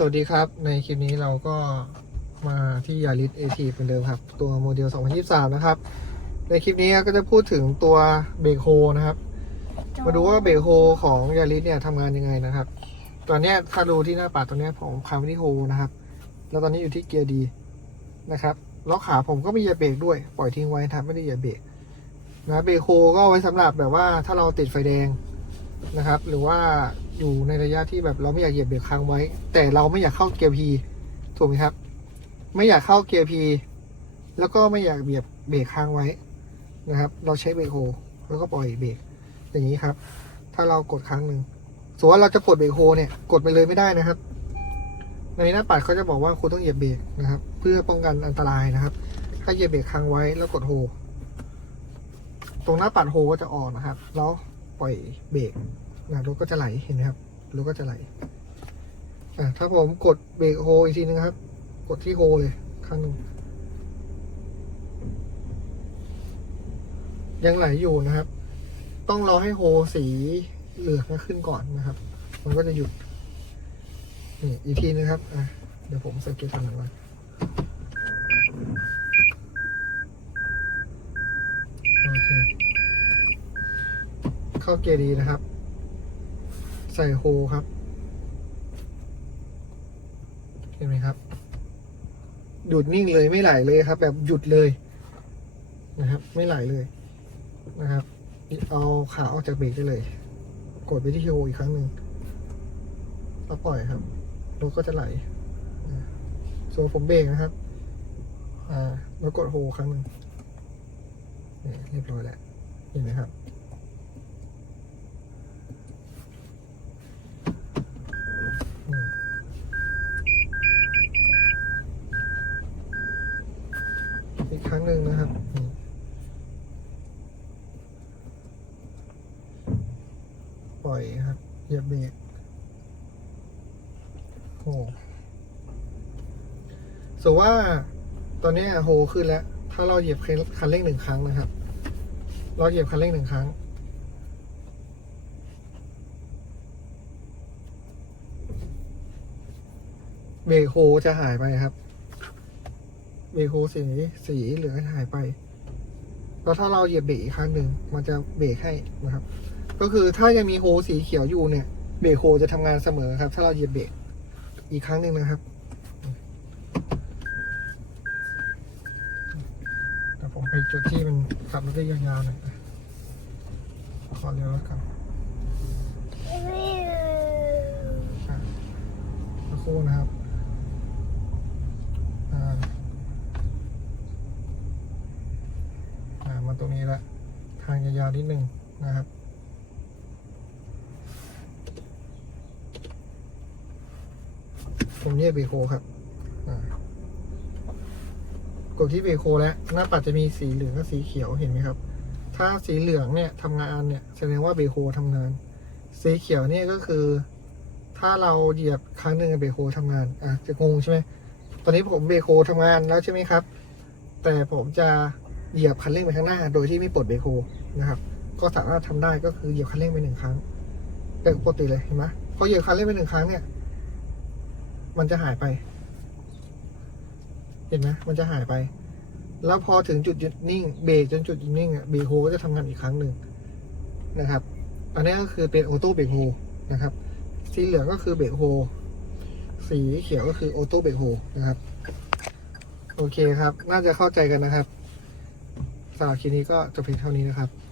สวัสดีครับในคลิปนี้เราก็มาที่ยาริสเอทีเหมือนเดิมครับ ตัวโมเดล 2023 นะครับ ในคลิปนี้ก็จะพูดถึงตัวเบรกโฮนะครับ มาดูว่าเบรกโฮของยาริสเนี่ยทำงานยังไงนะครับ ตอนนี้ถ้าดูที่หน้าปัดตัวนี้ผมคาร์บอนิโฮนะครับ แล้วตอนนี้อยู่ที่เกียร์ดีนะครับล้อกขาผมก็มีเหยียบเบรกด้วยปล่อยทิ้งไว้นะครับไม่ได้เหยียบเบรกนะเบรกโฮก็ไว้สำหรับแบบว่าถ้าเราติดไฟแดงนะครับ หรือว่า อยู่ในระยะที่แบบเราไม่อยากเหยียบเบรกค้างไว้ แต่เราไม่อยากเข้าเกียร์พีถูกไหมครับ ไม่อยากเข้าเกียร์พีแล้วก็ไม่อยากเหยียบเบรกค้างไว้นะครับ เราใช้เบรกโฮแล้วก็ปล่อยเบรกอย่างนี้ครับ ถ้าเรากดครั้งหนึ่งสมมติว่าเราจะกดเบรกโฮเนี่ยกดไปเลยไม่ได้นะครับ ในหน้าปัดเขาจะบอกว่าคุณต้องเหยียบเบรกนะครับ เพื่อป้องกันอันตรายนะครับ ถ้าเหยียบเบรกค้างไว้แล้วกดโฮตรงหน้าปัดโฮก็จะออกนะครับ แล้วปล่อยเบรก นะรถก็จะไหลเห็นไหมครับรถก็จะไหลอะถ้าผมกดเบรกโฮอีกทีนึงครับ กดที่โฮเลยครั้งนึงยังไหลอยู่นะครับ ต้องรอให้โฮสีเหลืองขึ้นก่อนนะครับ มันก็จะหยุดนี่อีกทีนะครับอะเดี๋ยวผมสเกตทางหลังก่อนโอเค เข้าเกียร์ดีนะครับ ใส่โฮครับ เห็นไหมครับ หยุดนิ่งเลยไม่ไหลเลยครับ แบบหยุดเลยนะครับ ไม่ไหลเลยนะครับ เอาขาออกจากเบรกได้เลย กดไปที่โฮอีกครั้งหนึ่งแล้วปล่อยครับรถก็จะไหลส่วนผมเบรกนะครับ อ่าแล้วกดโฮครั้งหนึ่งเรียบร้อยแล้วเห็นไหมครับ อืมอีก ครั้งหนึ่งนะครับปล่อยครับเหยียบเบรกโอ้สมมุติว่าตอนนี้โฮขึ้นแล้ว ถ้าเราเหยียบคันเร่งหนึ่งครั้งนะครับ เราเหยียบคันเร่งหนึ่งครั้งเบรกโฮจะหายไปครับ เบรกโฮสีสีเหลืองหายไป แล้วถ้าเราเหยียบเบรกอีกครั้งหนึ่งมันจะเบรกให้นะครับ ก็คือถ้ายังมีโฮสีเขียวอยู่เนี่ยเบรกโฮจะทำงานเสมอครับ ถ้าเราเหยียบเบรกอีกครั้งหนึ่งนะครับแต่ผมไปจุดที่มันขับรถได้ยาวๆหน่อยนะขอเร็วแล้วกันอะสักครู่นะครับอ่าอ่ามา ตรงนี้ละทางยาวๆนิดนึงนะครับผมเหยียบเบรกโฮครับกดที่เบรกโฮแล้วหน้าปัดจะมีสีเหลืองกับสีเขียวเห็นไหมครับ ถ้าสีเหลืองเนี่ยทำงานเนี่ยแสดงว่าเบรกโฮทำงาน สีเขียวเนี่ยก็คือ ถ้าเราเหยียบครั้งหนึ่งเบรกโฮทำงานอะจะงงใช่ไหมตอนนี้ผมเบรกโฮทำงานแล้วใช่ไหมครับ แต่ผมจะ เหยียบคันเร่งไปข้างหน้า โดยที่ไม่ปลดเบรกโฮนะครับ ก็สามารถทำได้ก็คือเหยียบคันเร่งไปหนึ่งครั้งเป็นปกติเลยเห็นไหมพอเหยียบคันเร่งไปหนึ่งครั้งเนี่ย มันจะหายไป เห็นไหมมันจะหายไป แล้วพอถึงจุดหยุดนิ่งเบรกจนจุดหยุดนิ่งอะเบรกโฮก็จะทำงานอีกครั้งหนึ่งนะครับ อันนี้ก็คือเป็นออโต้เบรกโฮนะครับ สีเหลืองก็คือเบรกโฮสีเขียวก็คือออโต้เบรกโฮนะครับ โอเคครับ น่าจะเข้าใจกันนะครับ สำหรับคลิปนี้ก็จบเพียงเท่านี้นะครับ